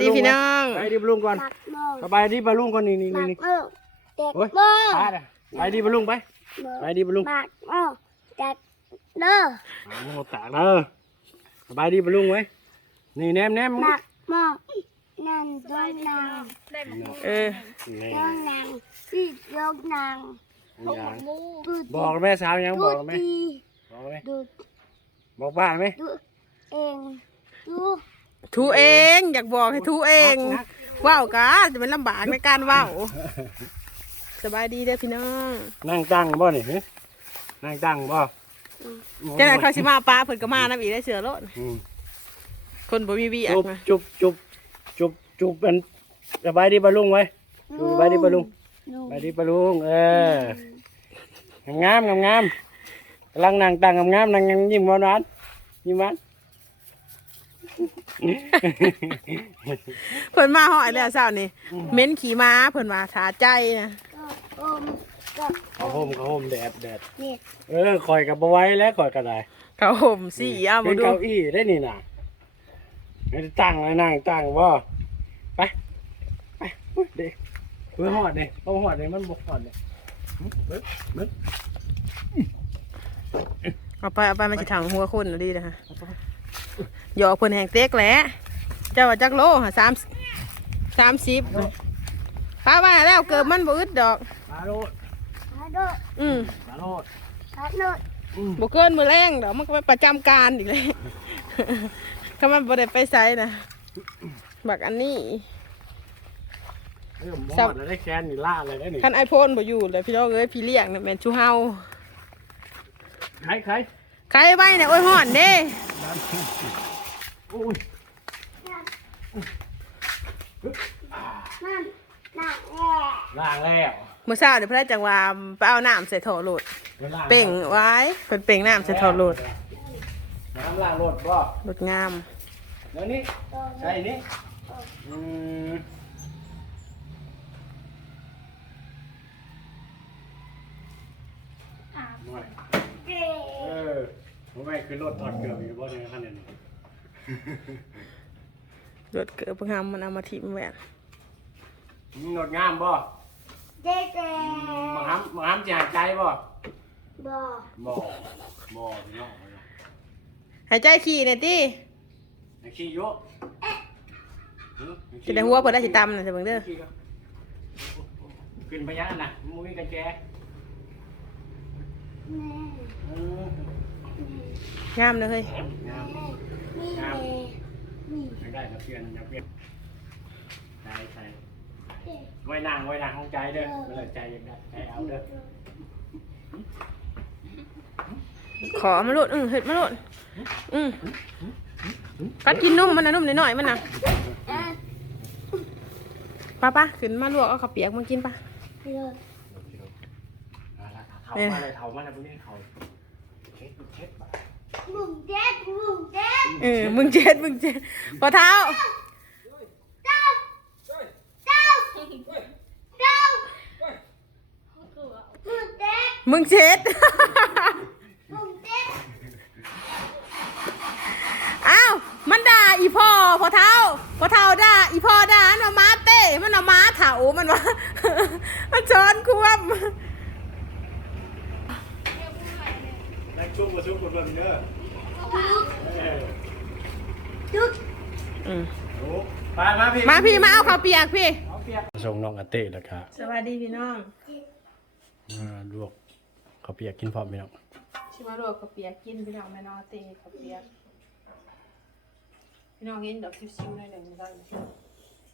ดีพี่น้องไปดีบลุงก่อนหมักโมสบายดีบลุงก่อนนี่นี่หมันี่กนี่โมเด็กโอ้ยโมพาดอะไปดีบลุงไปไปดีบลุงหมักโมเด็กเด้อโอ้ตากเด้อสบายดีบลุงไว้นี่แนมแนมหมักโมนั่นดงนางเออนี่ดงนางที่ดงนางอย่างดูบอกแม่สาวยังบดูอกไหมดีบอกไหมดูบอกบ้านไหมดูเองดู ทูเอง อยากบอกให้ทูเองว้าวกะจะเป็นลำบากในการเว้าสบายดีเด้อพี่น้องนั่งตั้งบ่นี่ฮะนั่งตั้งบ่เจ้าหน้าเขาสิมาป้าเพิ่นก็มานํอีกได้เสือรถอืมคนบ่มีวีอัจุกบนะจุบจุบจุบจุบเป็นสบายดีบลุงไว้จุบสบายดีบลุงดูสบายดีบลุงเอองามงามงามกำลังนั่งตั้งงามงามนั่งยิ้มหวานหวานยิ้มหวาน เพิ่นมาหอยแล้วเช้านี่เม้นขี่ม้าเพิ่นมาถาใจนะก็อมก็เขาห่มเขาห่มแดดแดดนี่เออคอยกับบไหว้แล้วคอยก็ได้เขาห่มสีเอาเป็มานดูเก้าอี้ได้นี่น่ะไม่ได้ตั้งเลยนั่งตั้งบ่ไปไปอุ๊ยเด็กเพื่อหอดเนี่ยเอาหอดเนี่ยมันบกหอดเนี่ยหึเบิ้งเบิ้งเอาไปเอาไปมันสิถังหัวคนน่ะดีนะฮะ หยอกเพิ่นแหงเต็กแหละเจ้าว่าจักโลหะ3 30ป้าว่าแล้วเกิดมันบ่อึดดอกมาโลดหาโดดอืมมาโลดหาโดดอืมบ่เกินมือแรงดอกมันก็ไปประจำการอีกเลยถ้ามันบ่ได้ไปไสนะบักอันนี้เออหมสัอบดแล้วได้แคนนี่ล่าเลยได้นี่คันไอโฟนบ่อยู่เลยพี่น้องเอ้ยพี่เลี้ยงน่ะแม่นชูเฮาใครใคร ใครไว้เนี่ยโอ้ยฮ้อนเด้ อุ้ยนั่นนั่นแหละล่างแล้วมื้อเช้านี่เพิ่นได้จังว่าไปเอาน้ำใส่ท่อโหลดดี๋ยวล่างเป่งไว้เพิ่นเป่งน้ำใส่ท่อโหลดน้ำล่างโลดบ่โหลดงามเดี๋ยวนี้ใช่นี่อืมหน่อยเก๋เออ ผมไม่คือรถถอดเกือบอยู่บ่ในขั้นนี้โหลดเกิดเพิ่งทำมันเอามาทิ่มไว้อะมีงดงามบ่เจ๊เจ๊มาห้ำมาห้ำจะหายใจบ่บ่บ่บ่พี่น้องหายใจขี้หน่อยติไอ้ขี้อยุสิได้หัวเพิ่นได้สิตำน่ะเด้อเบิ่งเด้อขึ้นไปยังน่ะมึงมีกันแจแม่ เออ งามเด้อเฮ้ยงามนี่แม่นี่อยากได้มาเปลี่ยนอยากเปลี่ยนใช่ใช่ไว้นั่งไว้นั่งห้องใจเด้อเวลาใจอยากได้ใจเอาเด้อขอมาโหลดอือเฮ็ดมาโหลดอือกัดกินนุ่มมันน่ะนุ่มน้อยๆมันน่ะเอ๊ะป้าป้าขึ้นมาลวกเอาข้าวเปียกมากินป้าเดี๋ยวเอาละเถามาเลยเถามาเลยพวกนี้เถาเช็ดเช็ดบ่ มึงเจ๊มึงเจ๊เออมึงเจ็ดมึงเจ็ดพอเท้าเจ้าเจ้าเจ้ามึงเจ๊มึงเช็ดมึงเจ๊อ้าวมันด่าอีพ่อพอเท้าพอเท้าด่าอีพ่อด่ามันว่าม้าเต้มันเอาม้าเถามันว่ามันช้อนควบแรงชุ่มมาชุ่มคนเบิ่งเด้อเออ จุดอืมโอ้ไปมาพี่มาพี่มาเอาข้าวเปียกพี่เอาเปียกส่งน้องอาเต้แล้วครับสวัสดีพี่น้องอ่าลวกข้าวเปียกกินพร้อมไหมน้องชิมาลวกข้าวเปียกกินพี่น้องแม่น้องเต้ข้าวเปียกพี่น้องเห็นดอกซิวๆหน่อยหนึ่งได้ไหม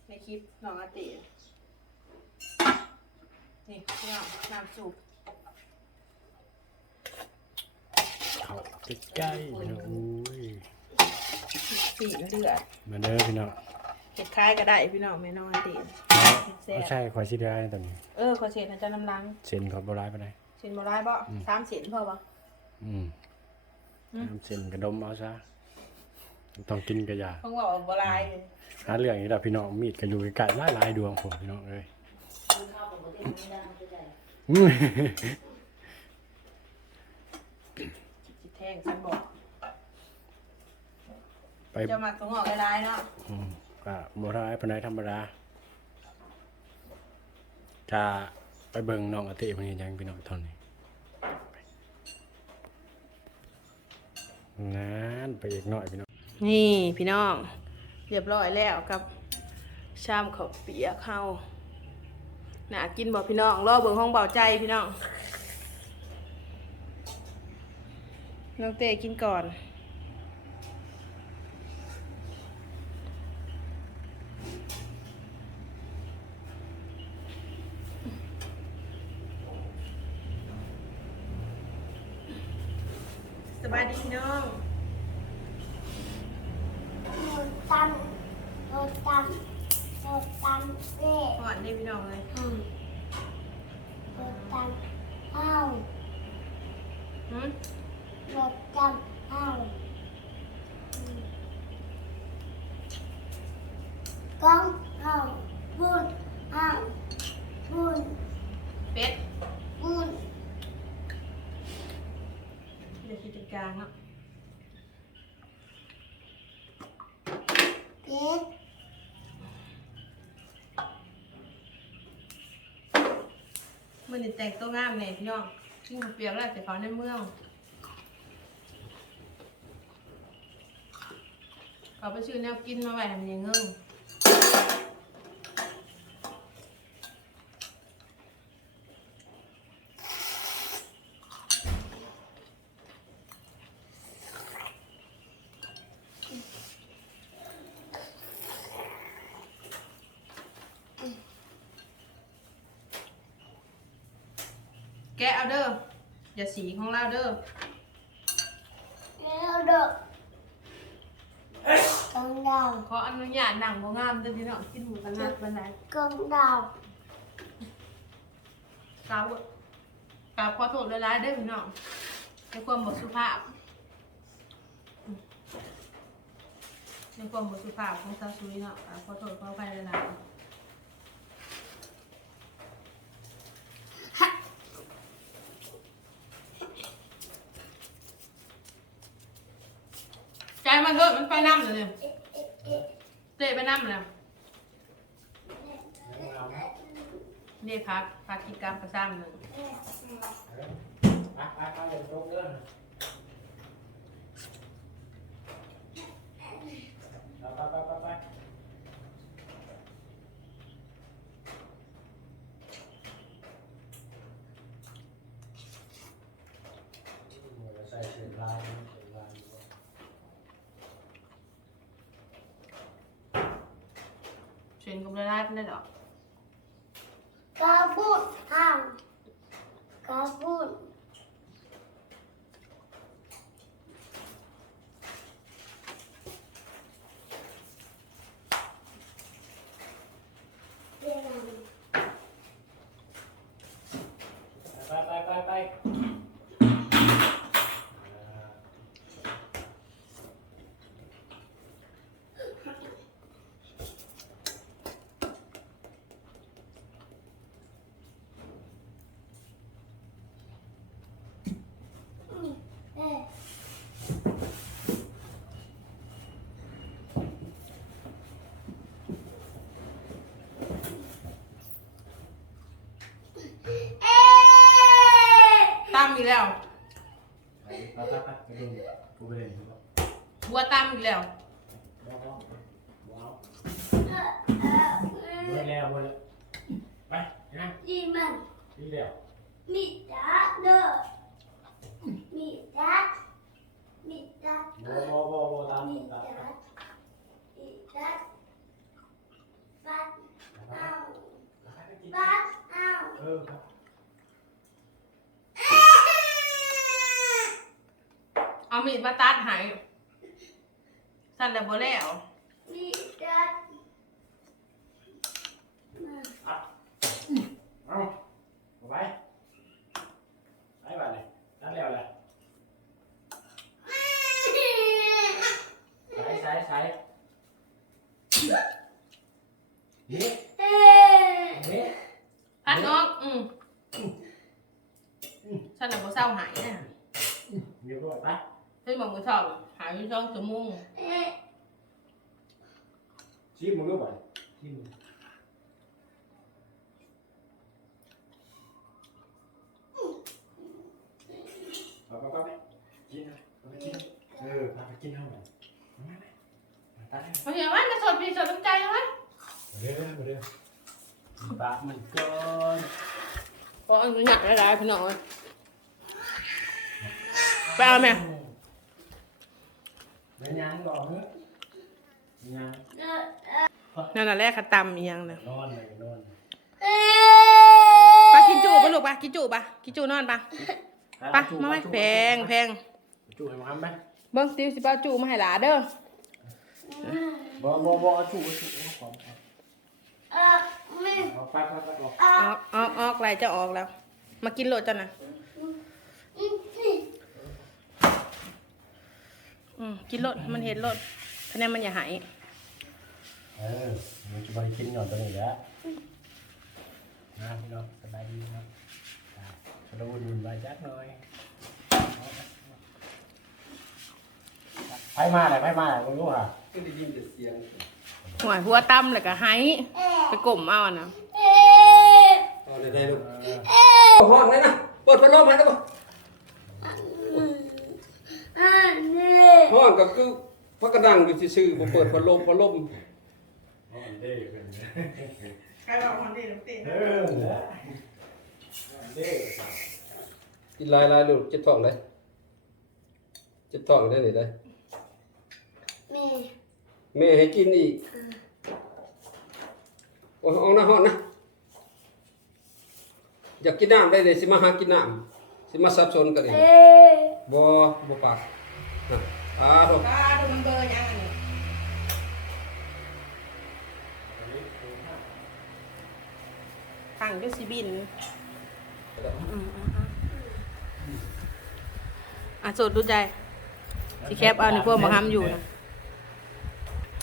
ในคลิปน้องอาเต้นี่พี่น้องน้ำซุป เขาใกล้ๆพี่น้องอุ้ยสีเลือดมาเด้อพี่น้องเห็ดคล้ายก็ได้พี่น้องไม่น้อยตีน แซ่บไม่ใช่คอยชิได้ตอนนี้เออขอเศษนะจ๊ะน้ำลังเซนเขาบร้ายไปไหนใดเศษโบราณบ่สามเศษพอบ่ อืมอืมน้ำเซนกระดมเอาซะต้องกินกระยาเพิ่งบอกว่าโบราณหาเรื่องอย่างนี้แหละพี่น้องมีดก็อยู่ใกล้ๆหลายหลายๆดวงผมพี่น้องเอ้ยอืม จิแท งฉันบอกไปจะมาตรงออกได้เนาะอืมก็บ่เท่าไรปานใดธรรมดาถ้าไปเบิ่งน้องอาติเพิ่นเฮ็ดหยังพี่น้องเท่านี้นั่นไปอีกหน่อยพี่น้อง นี่พี่น้องเรียบร้อยแล้วกับชามข้าวเปียกเข้าน่ากินบ่พี่น้องรอเบิ่งห้องเบาใจพี่น้อง น้องเต้กินก่อน สบายดีพี่น้อง หนูตั้มหนูตั้มหนูตั้มเด็ ก่อนได้พี่น้องเลย อืมหนูตั้มอ้าว หืม หนูตั้มอ้าวกล้องอ้าวบุญอ้าวบุญ เป็ด บุญ เดี๋ยวคิดจัดการเนาะ เป็ด มื่อนี้แต่งตัวงามแน่พี่น้องกินข้าวเปียกแล้วแต่เขาในเมืองเขาไปชื่อแนวกินมาไว้ทำยังเงิง แกะเอาเด้ออย่าสีของเราเด้อแล้วเด็กกล้องดาวขออนุญาตหนังบ่งามเด้อพี่น้องกินหมูกระนัดบันไดกล้องดาวกราบกราบขอโทษหลายๆเด้อพี่น้องในความบ่สุภาพในความบ่สุภาพของสาวซุยเนาะกราบขอโทษขออภัยหลายๆใจ มันไปน้ำเลยเนี่ยเตะไปน้ำแลยนี่พักพักกิจกรรมประจำหนึ่ง ไปไปไปเดี๋ยวลงเด้อไปไปไปไปใส่เสื้อลายเสื้อลาย เชิญกับรายได้เป็นได้ดอกาบุญอ้าวกาบุญ ไปไปไปไป เอ๊ะ ตั้มอีก แล้วไปไปไปไปดูกูไปเล่นดูก่อนบัวตั้มอีกแล้วว้าวว้าวเมื่อแล้วเมื่อแล้วไปนะดีมันนี่แล้วมีดาเด้อมีดามีดาโบโบโบโบตามมีตามดามีดาปัดเอาปัดเอาเออครับ เอา มีดมาตัดใหายสั่นแล้วบ่แล้วมีดาเอาเอาไปไปบ้านเลยนั่นแล้วแหละใส่ใส่ใส่นี่เอ๊ะนี่พัดนอกอืมสั่นแล้วบ่เศร้าหายเนี่ยเรี ยบร้อยไปเฮ้ยบอกบ่เศร้าหายไปสองชั่วโมงเอ๊ะชิมมึงรู้ป่ะชิมเอาไปไปกินเอาไปกินเออพาไปกินเท่าไหร่มาไหมมาตายมาเห็นว่าจะสดพี่สดน้ำใจไหมเร็วเร็วปากมันก่อนเพราะอันนี้หนักหลายๆพี่น้องเลยไปเอาไหม เดี๋ยวยังก่อนเนอะยังนั่นน่ะแรกขตำอีหยังนะนอนเลยนอนไปกินจูปะลูกปะกินจูปะกินจูนอนปะปะมาไหมแพงแพงจู่ให้มันไหมเบิ้งติวสิเป้าจูมาให้หลาเด้อบ่บ่บ่เอาจู่เอาจู่เอาของเออไม่เอาไปไปไปออกเอออกออกออกไรจะออกแล้ว มากินโหลดจ้ะนะ อ อืมกินโหลดมันเห็นโหลดคะแนนมันอย่าหายเออมันจะไปกินก่อนตัวนี้แหละนะพี่น้องสบายดีครับกระโดดวุ่นวายจักหน่อยไปมาเลยไปมาเลยมึงรู้ป่ะก็ได้ยินแต่เสียงหัวหัวตั้มเลยก็หายไปกลมเอาอะนะเอาได้ได้ลูกเอาห้องเลยนะเปิดพัดลมให้ได้ปะห้อง ก็คือพักกระดังอยู่ซื่อๆบ่เปิดพัดลมพัดลมเด้เป็นใครบอกมันดีหรือตีเออเด้กินลายลายลูกเจ็บท้องเลยเจ็บท้องได้นี่ได้แม่แม่ให้กินอีกโอ้ยเอาหน้าห้องนะอยากกินน้ำได้เลยสิมาหากินน้ำสิมาสับสนกันเองบ่บ่ปากนะ อ่าถูกตาดูมันเบอร์ยังอันนี้ตั้งอยุสิบินอืมอืมอืมอะโสดดูใจสิแคปเอาในพวกมาทำอยู่นะ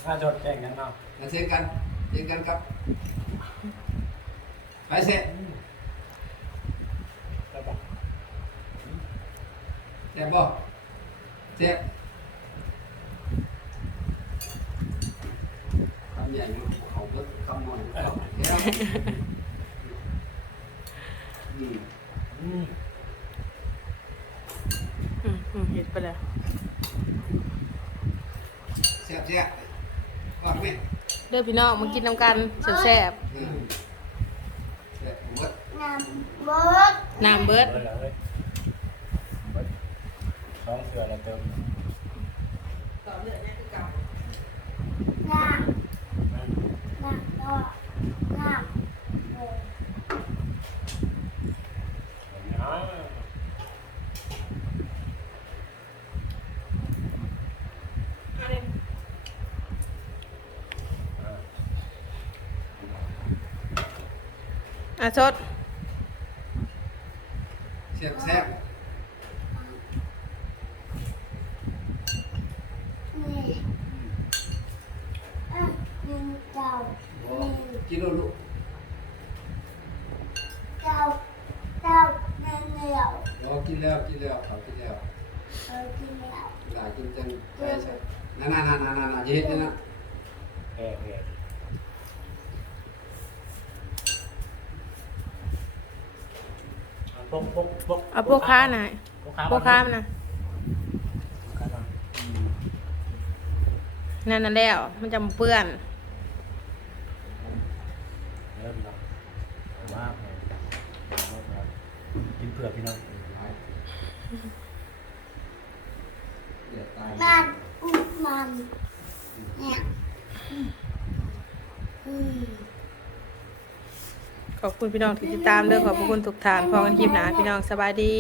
ถ้าจดแจ้งกันเนาะมาเช่นกันเช่นกันครับไปเสร็จแล้วบอกเจ็บบ่เจ็บคำ ใหญ่เนาะเขาเบิดคำนอนเขาเดี๋ยวอืมอืมอืมอืมเห็นไปแล้วแซ่บแซ่บก่อนไหมเด้อพี่น้องมากินน้ำกันแซ่บอืมแซ่บผมเบิดน้ำบดๆน้ำเบิด เบิดแล้วเลยเบิดสองเสือแล้วเติม ต่อเลือดเนี่ยคือเก่า น้ำน้ำก็น้ำบด อ่า อะสดแซ่บแซ่บนี่อะหนึ่งเก้าบ่กินแล้วลูกเก้าเก้าเงินเหนียวบ่กินแล้วกินแล้วเขากินแล้วเออกินแล้วหลายกินจังไปใช่นั่นๆๆๆๆอย่าเฮ็ดนี่นะ เออเออเอาพวกพวกพวก เอาพวกค้าหน่อยพวกค้าพวกค้ามันนะค้ามาอืมนั่นน่ะแล้ว มันจะมาเปื้อนเริ่มแล้วเอาว่าเอากินเผือกพี่น้องเดี๋ยวตายมันอุดมันเนี่ยอืม ขอบคุณพี่น้องที่ติดตามเด้อขอบคุณทุกท่านพอกันคลิปหนาพี่น้องสบายดี